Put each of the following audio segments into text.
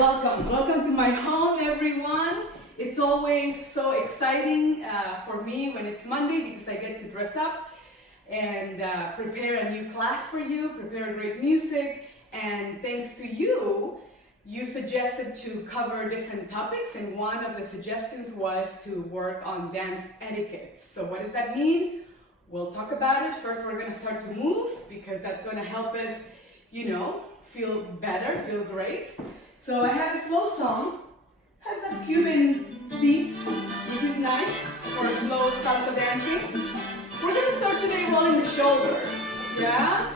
Welcome to my home, everyone. It's always so exciting for me when it's Monday because I get to dress up and prepare a new class for you, prepare great music, and thanks to you, you suggested to cover different topics, and one of the suggestions was to work on dance etiquette. So what does that mean? We'll talk about it. First, we're going to start to move because that's going to help us, feel better, feel great. So I have a slow song, has a Cuban beat, which is nice for slow salsa dancing. We're going to start today rolling the shoulders, yeah?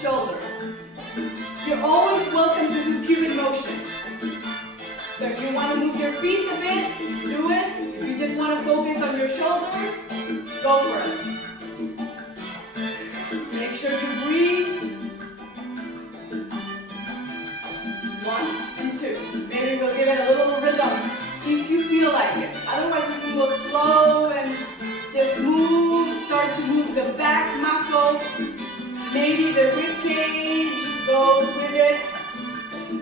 Shoulders. You're always welcome to do Cuban motion. So if you want to move your feet a bit, do it. If you just want to focus on your shoulders, go for it. Make sure you breathe. 1 and 2. Maybe we'll give it a little rhythm if you feel like it. Otherwise, you can go slow and just move. Start to move the back muscles. Maybe the rib cage goes with it.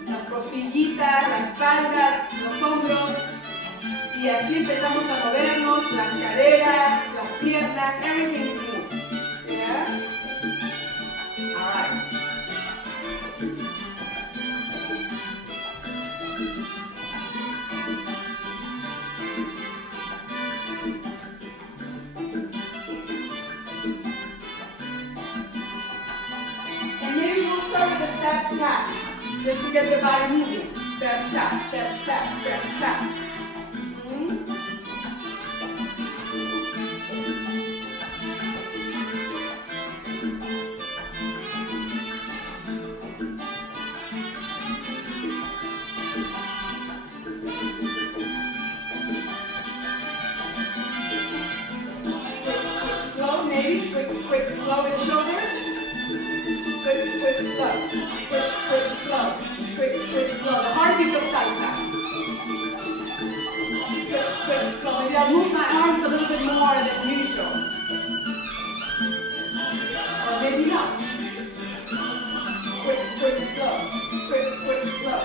Las costillitas, la espalda, los hombros. Y así empezamos a movernos, las caderas, las piernas, everything moves. Yeah? All right. Start with a step tap, just to get the body moving. Step tap, step tap, step tap. Quick, slow, maybe. Quick, slow with the shoulders. Quick, slow. Quick, slow. Quick, slow. The heartbeat of salsa. Quick, slow. Maybe I'll move my arms a little bit more than usual. Or maybe not. Quick, slow. Quick, slow.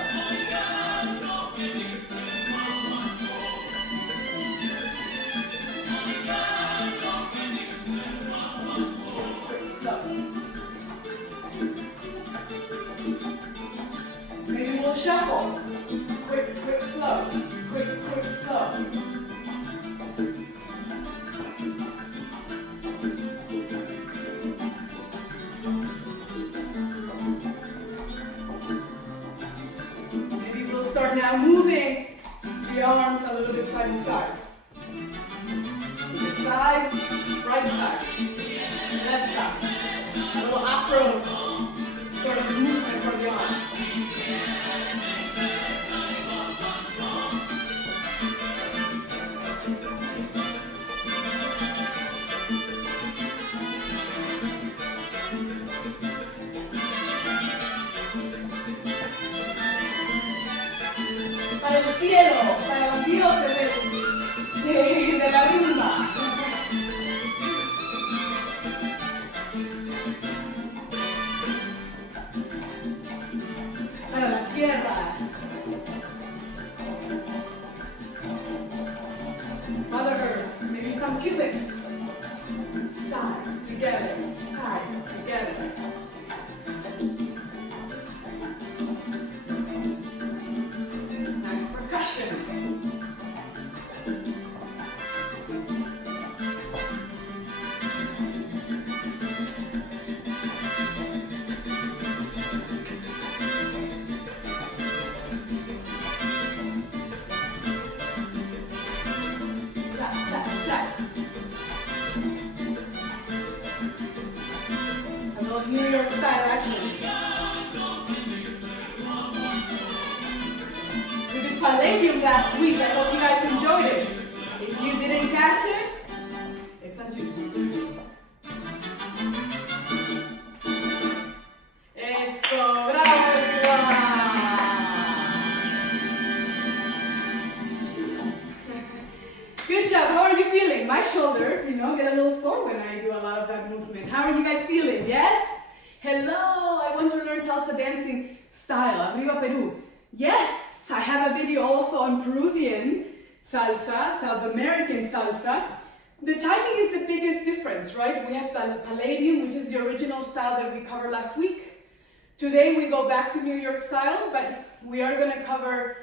Maybe we'll shuffle. Quick, slow. Quick, slow. Maybe we'll start now moving the arms a little bit side to side. This side, right side, left side. A little afro sort of movement for the arms. Para el cielo, para los dioses de la rumba. Para la tierra. Mother Earth, maybe some cubics. Side, together, side, together. Nice percussion. New York style action. We did Palladium last week. I hope you guys enjoyed it. If you didn't catch it, it's on YouTube. Eso, bravo everyone. Good job. How are you feeling? My shoulders, get a little sore when I do a lot of that movement. How are you guys feeling? Yes? Hello, I want to learn salsa dancing style. Arriba Peru. Yes, I have a video also on Peruvian salsa, South American salsa. The timing is the biggest difference, right? We have the Palladium, which is the original style that we covered last week. Today we go back to New York style, but we are going to cover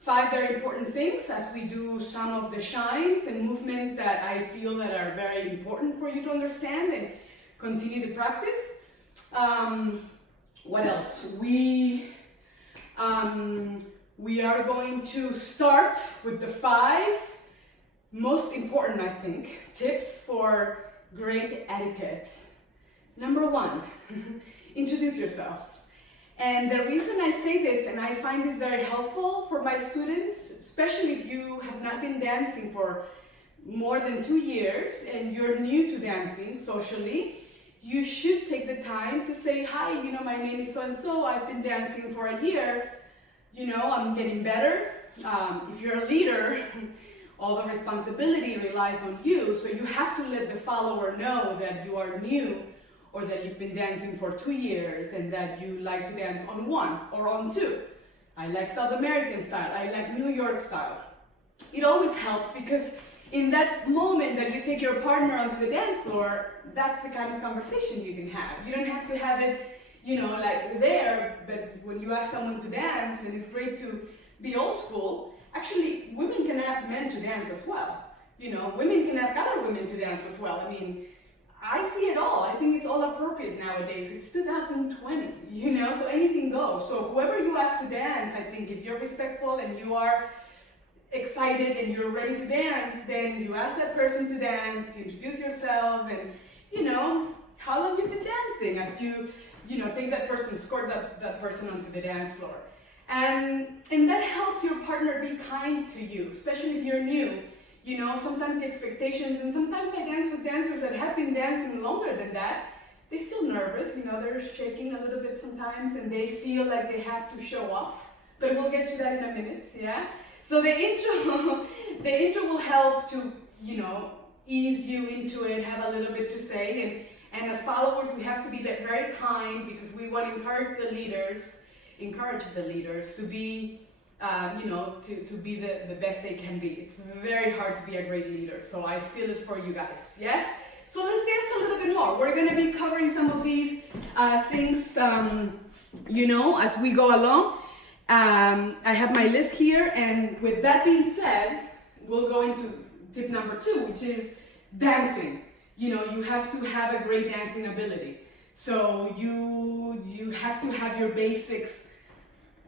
5 very important things as we do some of the shines and movements that I feel that are very important for you to understand and continue to practice. What else? We are going to start with the 5 most important, I think, tips for great etiquette. Number 1, introduce yourselves. And the reason I say this, and I find this very helpful for my students, especially if you have not been dancing for more than 2 years and you're new to dancing socially, you should take the time to say, hi, my name is so-and-so, I've been dancing for a year, I'm getting better. If you're a leader, all the responsibility relies on you, so you have to let the follower know that you are new or that you've been dancing for 2 years and that you like to dance on 1 or on 2. I like South American style, I like New York style. It always helps because in that moment that you take your partner onto the dance floor, that's the kind of conversation you can have. You don't have to have it, like there, but when you ask someone to dance, and it's great to be old school, actually, women can ask men to dance as well. Women can ask other women to dance as well. I mean, I see it all. I think it's all appropriate nowadays. It's 2020, so anything goes. So whoever you ask to dance, I think if you're respectful and you are excited and you're ready to dance, then you ask that person to dance, you introduce yourself, and how long you've been dancing as you take that person, escort that person onto the dance floor. And that helps your partner be kind to you, especially if you're new. Sometimes the expectations, and sometimes I dance with dancers that have been dancing longer than that, they're still nervous, they're shaking a little bit sometimes and they feel like they have to show off. But we'll get to that in a minute, yeah? So the intro will help to, ease you into it, have a little bit to say, and as followers we have to be very kind because we want to encourage the leaders to be to be the best they can be. It's very hard to be a great leader, so I feel it for you guys, yes? So let's dance a little bit more. We're going to be covering some of these things, as we go along. I have my list here, and with that being said, we'll go into tip number 2, which is dancing. You have to have a great dancing ability. So you have to have your basics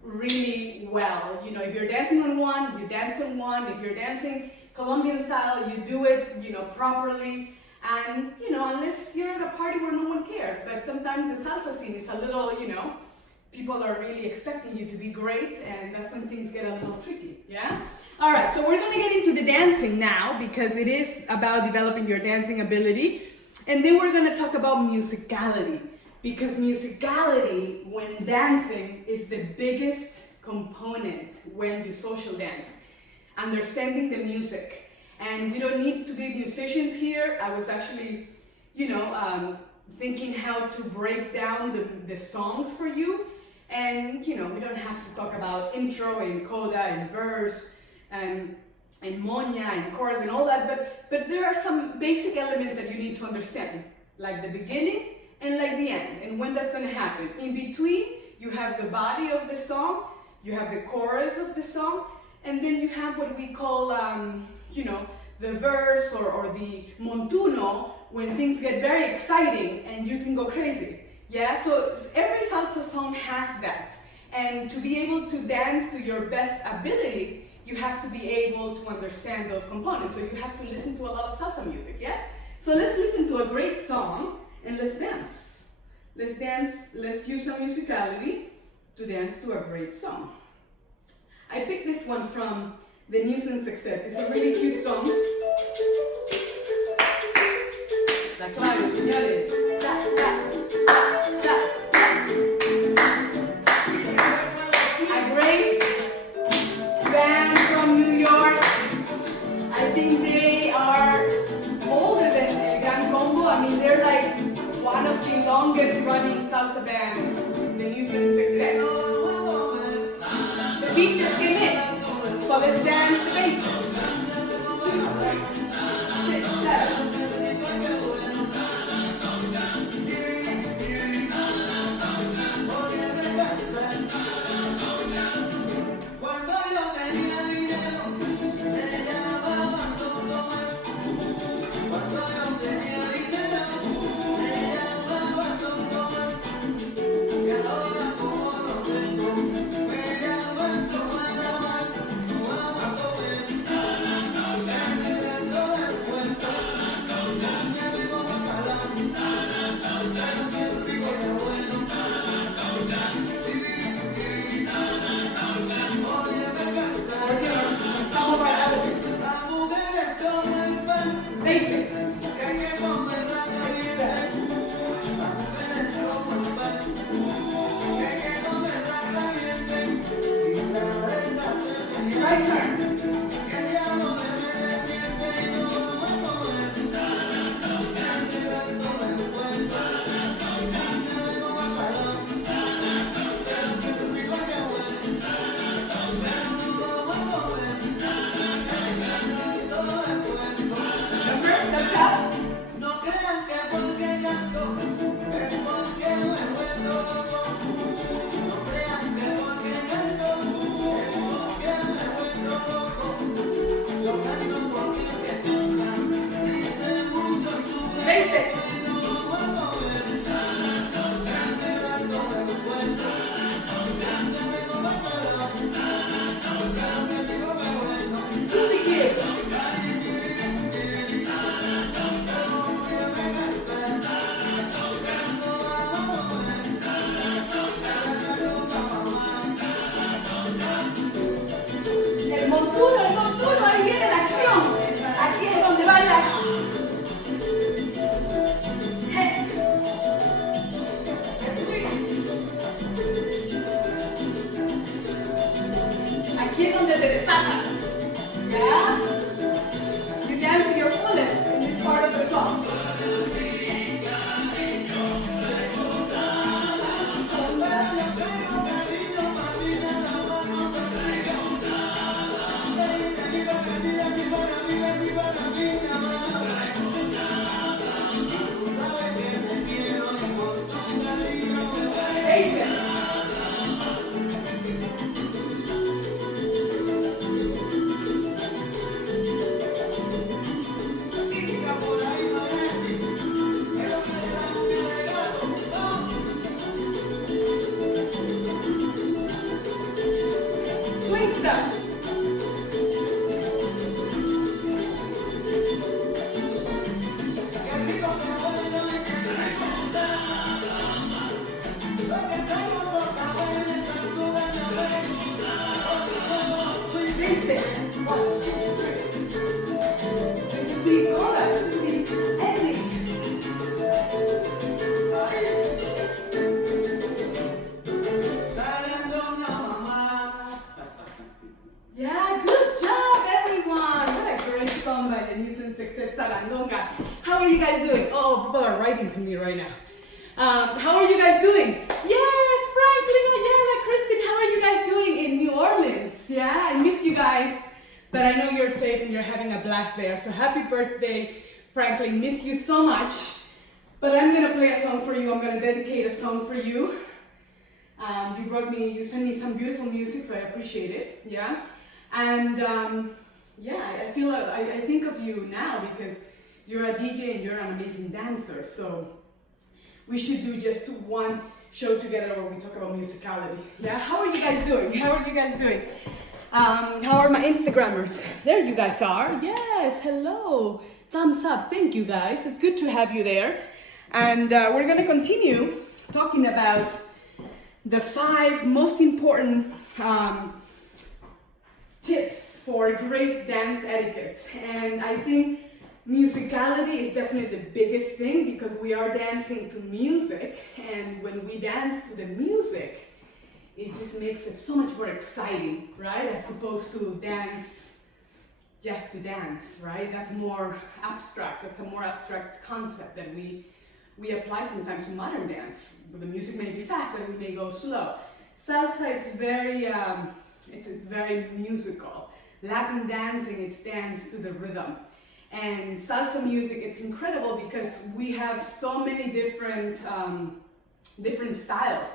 really well. If you're dancing on 1, you dance on 1. If you're dancing Colombian style, you do it, properly. And, unless you're at a party where no one cares. But sometimes the salsa scene is a little, people are really expecting you to be great, and that's when things get a little tricky, yeah? All right, so we're gonna get into the dancing now because it is about developing your dancing ability. And then we're gonna talk about musicality, because musicality when dancing is the biggest component when you social dance. Understanding the music. And we don't need to be musicians here. I was actually, thinking how to break down the songs for you. And, we don't have to talk about intro and coda and verse and moña and chorus and all that, but there are some basic elements that you need to understand, like the beginning and like the end, and when that's going to happen. In between, you have the body of the song, you have the chorus of the song, and then you have what we call, the verse or the montuno, when things get very exciting and you can go crazy. Yeah, so every salsa song has that. And to be able to dance to your best ability, you have to be able to understand those components. So you have to listen to a lot of salsa music, yes? So let's listen to a great song and let's dance. Let's use some musicality to dance to a great song. I picked this one from the Nuisance Etiquette. It's a really cute song. La clave, señores. A great band from New York. I think they are older than Gran Combo. I mean, they're like one of the longest running salsa bands, the Nuisance Etiquette. The beat just came in. So let's dance the basics. 2, 3, 6, 7. How are you guys doing? Oh, people are writing to me right now. How are you guys doing? Yes, Franklin, Ayala, Kristen, how are you guys doing in New Orleans? Yeah, I miss you guys, but I know you're safe and you're having a blast there. So happy birthday, Franklin. Miss you so much. But I'm gonna play a song for you. I'm gonna dedicate a song for you. You sent me some beautiful music, so I appreciate it. Yeah, and yeah, I think of you now because you're a DJ and you're an amazing dancer. So we should do just one show together where we talk about musicality. Yeah, how are you guys doing? How are you guys doing? How are my Instagrammers? There you guys are. Yes, hello. Thumbs up. Thank you guys. It's good to have you there. And we're gonna continue talking about the 5 most important tips for great dance etiquette. And I think musicality is definitely the biggest thing because we are dancing to music, and when we dance to the music, it just makes it so much more exciting, right? As opposed to dance just to dance, right? That's more abstract. That's a more abstract concept that we apply sometimes to modern dance. The music may be fast, but we may go slow. Salsa, it's very, it's very musical. Latin dancing, it's dance to the rhythm. And salsa music, it's incredible because we have so many different styles.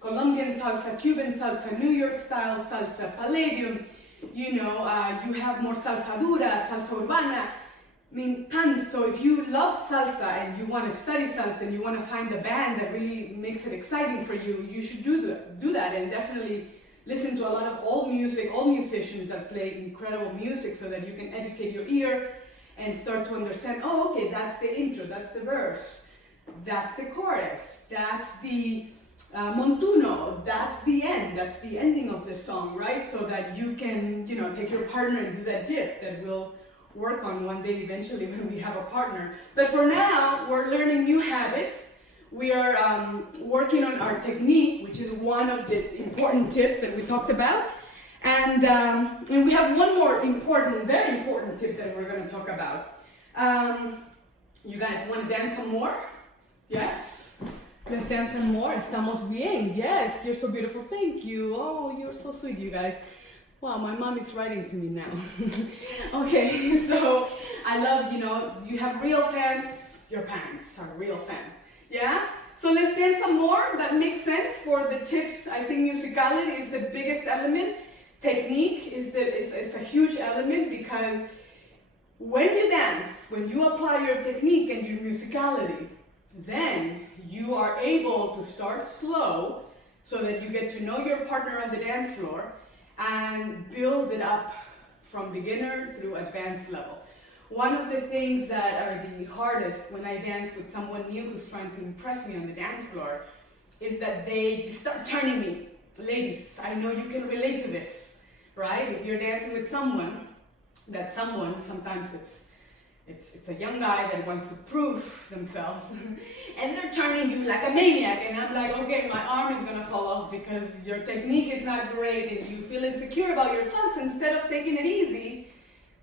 Colombian salsa, Cuban salsa, New York style salsa, Palladium, you have more salsa dura, salsa urbana. I mean, tons. So if you love salsa and you want to study salsa and you want to find a band that really makes it exciting for you, you should do that and definitely listen to a lot of old music, old musicians that play incredible music so that you can educate your ear and start to understand, oh, okay, that's the intro, that's the verse, that's the chorus, that's the montuno, that's the ending of the song, right? So that you can, take your partner and do that dip that we'll work on one day eventually when we have a partner. But for now, we're learning new habits. We are working on our technique, which is one of the important tips that we talked about. And we have one more very important tip that we're going to talk about. You guys want to dance some more? Yes? Let's dance some more. Estamos bien. Yes, you're so beautiful. Thank you. Oh, you're so sweet, you guys. Wow, my mom is writing to me now. Okay, so I love, you have real fans. Your parents are a real fan. Yeah? So let's dance some more. That makes sense for the tips. I think musicality is the biggest element. Technique is a huge element because when you dance, when you apply your technique and your musicality, then you are able to start slow so that you get to know your partner on the dance floor and build it up from beginner through advanced level. One of the things that are the hardest when I dance with someone new who's trying to impress me on the dance floor is that they just start turning me. Ladies, I know you can relate to this, right? If you're dancing with someone, sometimes it's a young guy that wants to prove themselves and they're turning you like a maniac and I'm like, okay, my arm is gonna fall off because your technique is not great and you feel insecure about yourself. So instead of taking it easy,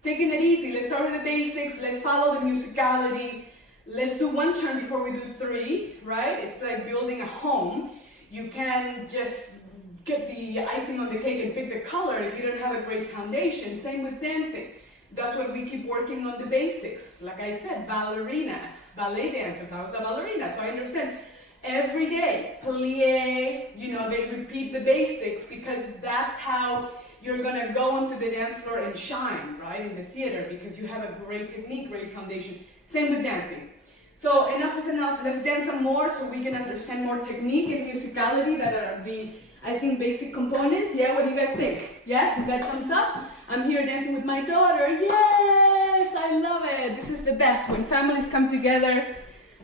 let's start with the basics, let's follow the musicality, let's do one turn before we do three, right? It's like building a home. You can just get the icing on the cake and pick the color if you don't have a great foundation. Same with dancing. That's why we keep working on the basics. Like I said, ballerinas, ballet dancers. I was a ballerina, so I understand. Every day, plie, they repeat the basics because that's how you're gonna go onto the dance floor and shine, right, in the theater because you have a great technique, great foundation. Same with dancing. So enough is enough. Let's dance some more so we can understand more technique and musicality that are the, I think, basic components. Yeah, what do you guys think? Yes, is that thumbs up? I'm here dancing with my daughter. Yes, I love it. This is the best when families come together.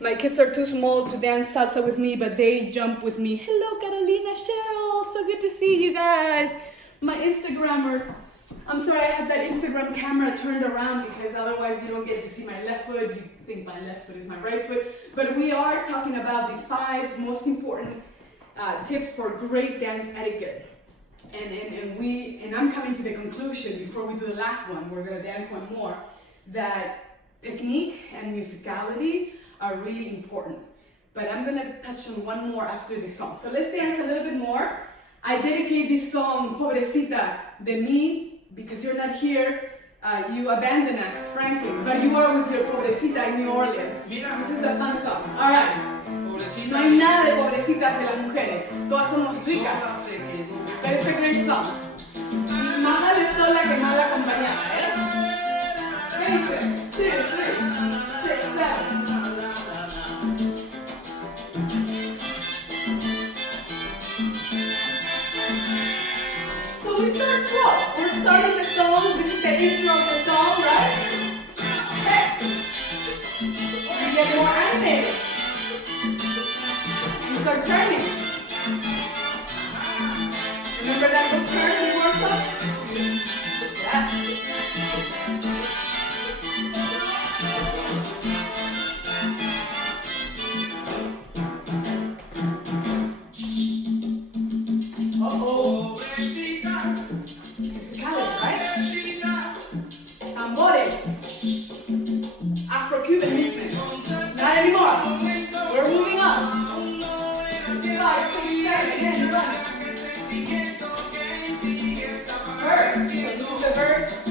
My kids are too small to dance salsa with me, but they jump with me. Hello, Carolina, Cheryl. So good to see you guys. My Instagrammers. I'm sorry I have that Instagram camera turned around because otherwise you don't get to see my left foot. You think my left foot is my right foot. But we are talking about the 5 most important tips for great dance etiquette. And I'm coming to the conclusion before we do the last one, we're gonna dance one more, that technique and musicality are really important. But I'm gonna touch on one more after this song. So let's dance a little bit more. I dedicate this song, Pobrecita de mí, because you're not here, you abandoned us, frankly, but you are with your Pobrecita in New Orleans. This is a fun song. All right. No hay nada de pobrecitas de las mujeres, todas somos ricas. Pero it's a great song. Más vale sola que mal acompañada, ¿eh? ¿Qué dice? 2, 3, 6, 7. So we start slow. We're starting the song. This is the intro of the song, right? Okay. We get more animated. You start turning. Remember that little turn we worked on? Yes. Uh-oh. Musicality, right? Tambores. Afro-Cuban movement. Not anymore. We're moving on. 5, 6, 7, again, run. verse.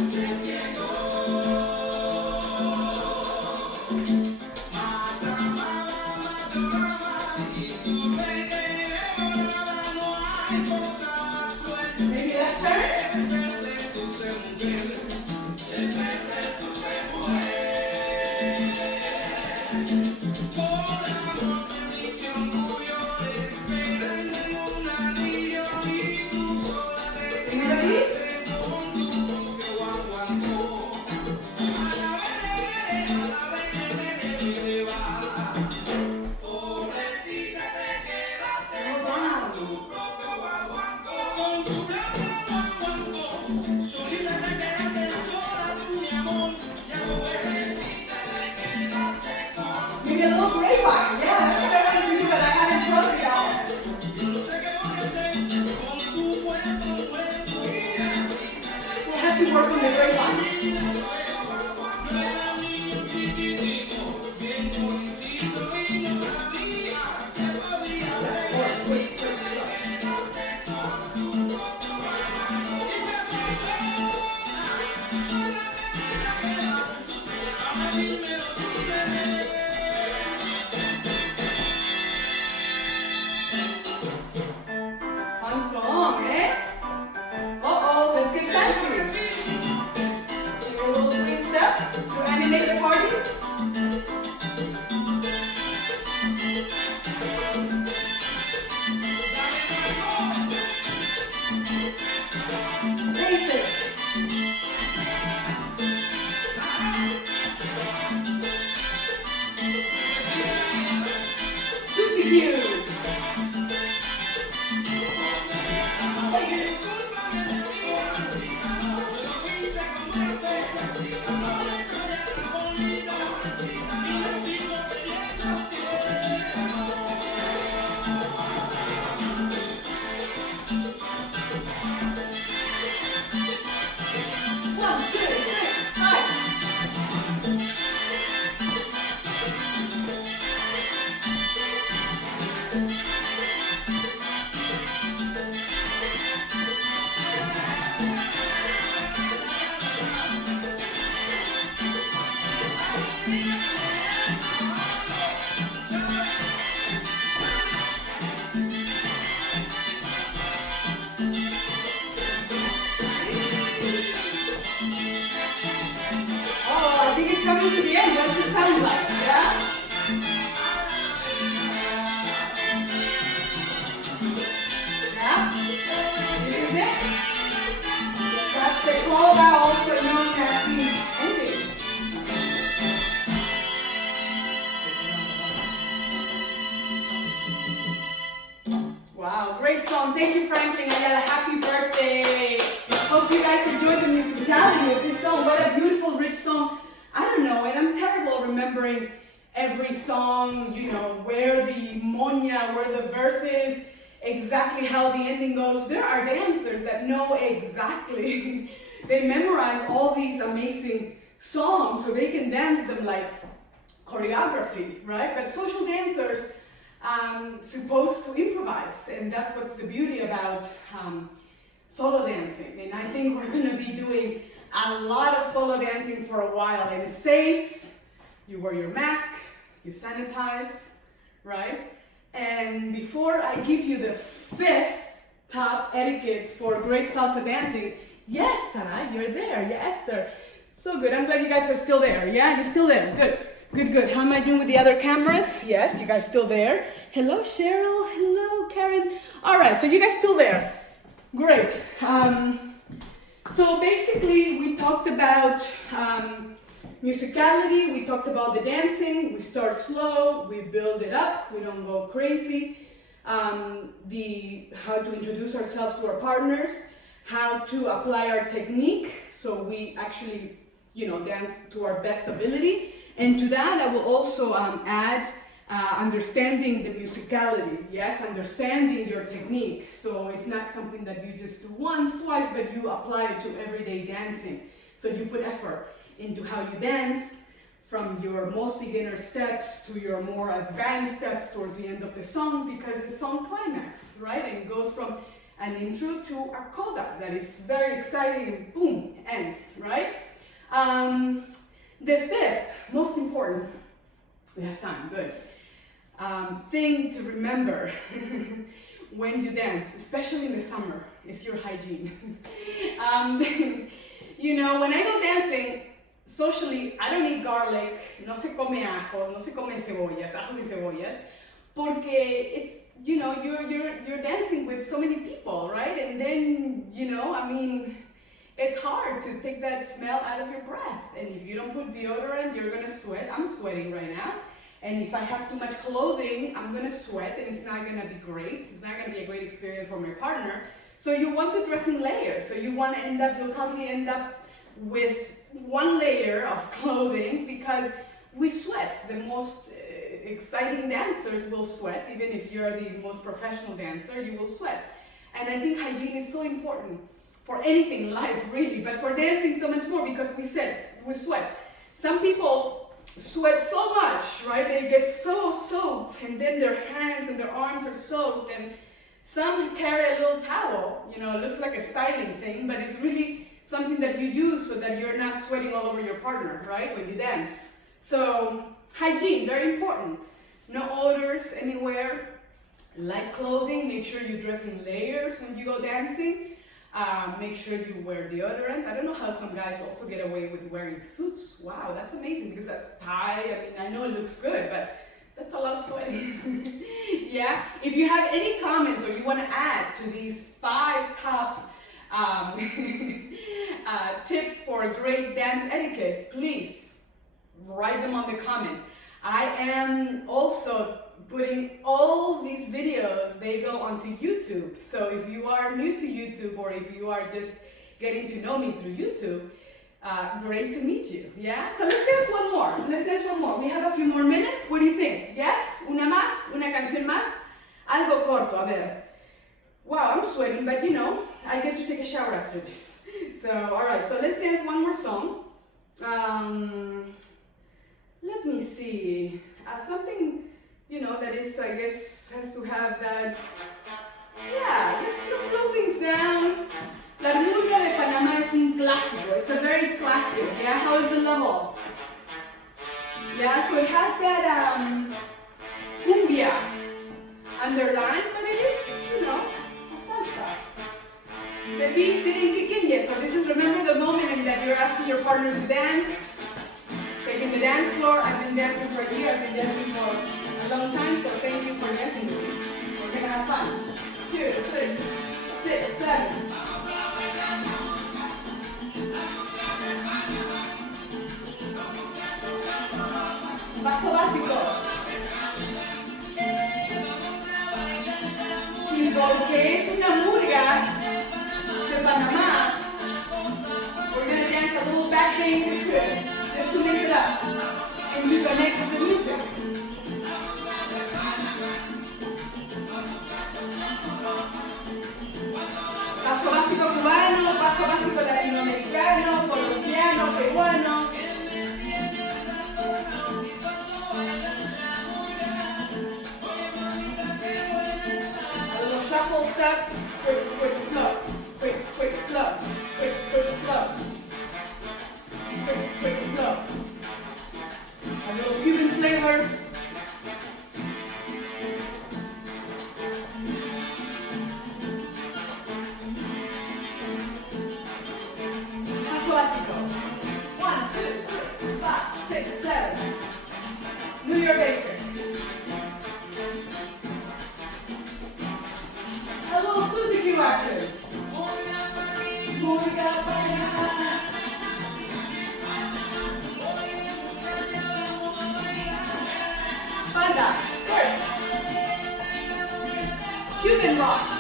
Maybe left turn. Remember these? Maybe a little grapevine. Yeah, that's what I wanted to do, but I haven't told y'all. We'll have to work on the grapevine. Fun song, eh? Uh-oh, let's get fancy. Do a little swing step to animate the party. Basic. Super cute. Oh, I think it's coming to the end. What does it sound like? Yeah? Yeah? This is it? That's the coda, also known as the ending. Wow, great song. Thank you, Franklin. Ayala. Happy birthday. Hope you guys enjoyed the musicality of this song. What a beautiful, rich song. I don't know, and I'm terrible at remembering every song, you know, where the moña, where the verse is, exactly how the ending goes. There are dancers that know exactly. They memorize all these amazing songs so they can dance them like choreography, right? But social dancers supposed to improvise, and that's what's the beauty about solo dancing. And I think we're going to be doing a lot of solo dancing for a while, and it's safe. You wear your mask, you sanitize, right? And before I give you the 5th top etiquette for great salsa dancing, yes, Sarah, you're there. Yeah, Esther. So good. I'm glad you guys are still there. Yeah, you're still there. Good. Good, good. How am I doing with the other cameras? Yes, you guys still there. Hello, Cheryl. Hello, Karen. All right, so you guys still there. Great. So basically, we talked about musicality. We talked about the dancing. We start slow. We build it up. We don't go crazy. How to introduce ourselves to our partners. How to apply our technique. So we actually, dance to our best ability. And to that, I will also add understanding the musicality, yes, understanding your technique. So it's not something that you just do once, twice, but you apply it to everyday dancing. So you put effort into how you dance, from your most beginner steps to your more advanced steps towards the end of the song, because the song climax, right? And it goes from an intro to a coda that is very exciting, boom, ends, right? The fifth, most important, we have time, good, thing to remember when you dance, especially in the summer, is your hygiene. You know, when I go dancing, socially, I don't eat garlic, no se come ajo, no se come cebollas, ajos y cebollas, porque it's, you know, you're dancing with so many people, right? And then, you know, I mean, it's hard to take that smell out of your breath. And if you don't put deodorant, you're gonna sweat. I'm sweating right now. And if I have too much clothing, I'm gonna sweat and it's not gonna be great. It's not gonna be a great experience for my partner. So you want to dress in layers. So you want to you'll probably end up with one layer of clothing because we sweat. The most exciting dancers will sweat. Even if you're the most professional dancer, you will sweat. And I think hygiene is so important for anything in life, really, but for dancing so much more because we sweat. Some people sweat so much, right? They get so soaked, and then their hands and their arms are soaked, and some carry a little towel. You know, it looks like a styling thing, but it's really something that you use so that you're not sweating all over your partner, right, when you dance. So hygiene, very important. No odors anywhere. Light clothing, make sure you dress in layers when you go dancing. Make sure you wear deodorant. I don't know how some guys also get away with wearing suits. Wow, that's amazing because that's tie. I mean, I know it looks good, but that's a lot of sweating. Yeah? If you have any comments or you want to add to these 5 top tips for great dance etiquette, please write them on the comments. I am also putting all these videos, they go onto YouTube. So if you are new to YouTube or if you are just getting to know me through YouTube, great to meet you. Yeah? So let's dance one more. We have a few more minutes. What do you think? Yes? Una más? Una canción más? Algo corto, a ver. Wow, I'm sweating, but you know, I get to take a shower after this. So, alright, so let's dance one more song. Let me see. Something, you know, that is, I guess, has to have that. Yeah, let's slow things down. La murga de Panamá es un clásico. It's a very classic. Yeah, how is the level? Yeah, so it has that cumbia underlined, but it is, you know, a salsa. The beat didn't kick in yet, so this is remember the moment in that you're asking your partner to dance, taking the dance floor. I've been dancing for a year. I've been dancing for a long time, so thank you for dancing with me. We're gonna have fun. 2, 3, 6, 7. Paso básico. Y porque es una murga de Panamá, we're gonna dance a little back dance to it, just to mix it up and to connect with the music. Paso básico cubano, paso básico latinoamericano, colombiano, peruano. A little shuffle step, quick, quick, slow, quick, quick, slow, quick, quick, slow, quick, quick, slow. A little Cuban flavor. New York basic. A little Suzuki action. Banda, skirt. Cuban rocks.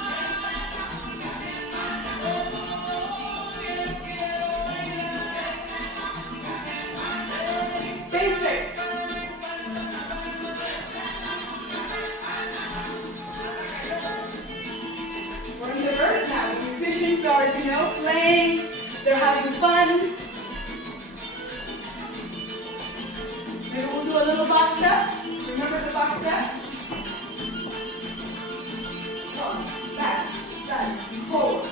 Basic. We're in the verse now. The musicians are, you know, playing. They're having fun. Maybe we'll do a little box step. Remember the box step? Cross, back, Dale. Forward.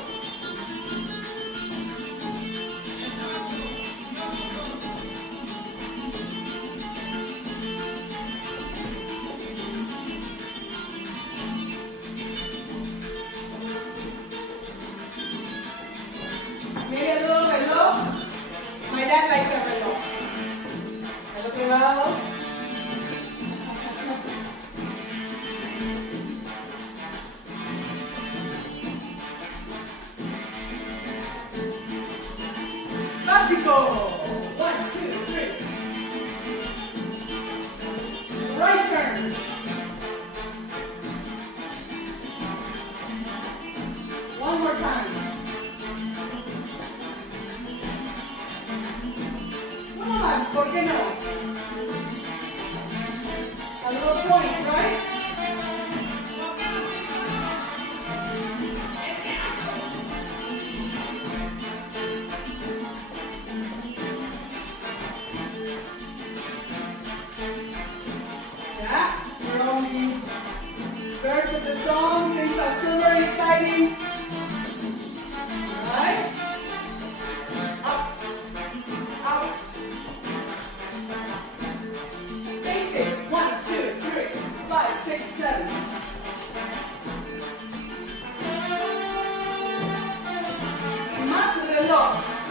Maybe a little reloj. My dad likes a reloj. Al otro lado. Básico. 1, 2, 3. Right turn. One more time. No más, ¿por qué no? A little point, right? Yeah, we're on the verse of the song. Things are still very exciting. Alright? Up, out. Basic. 1, 2, 3, 5, 6, 7. Más reloj.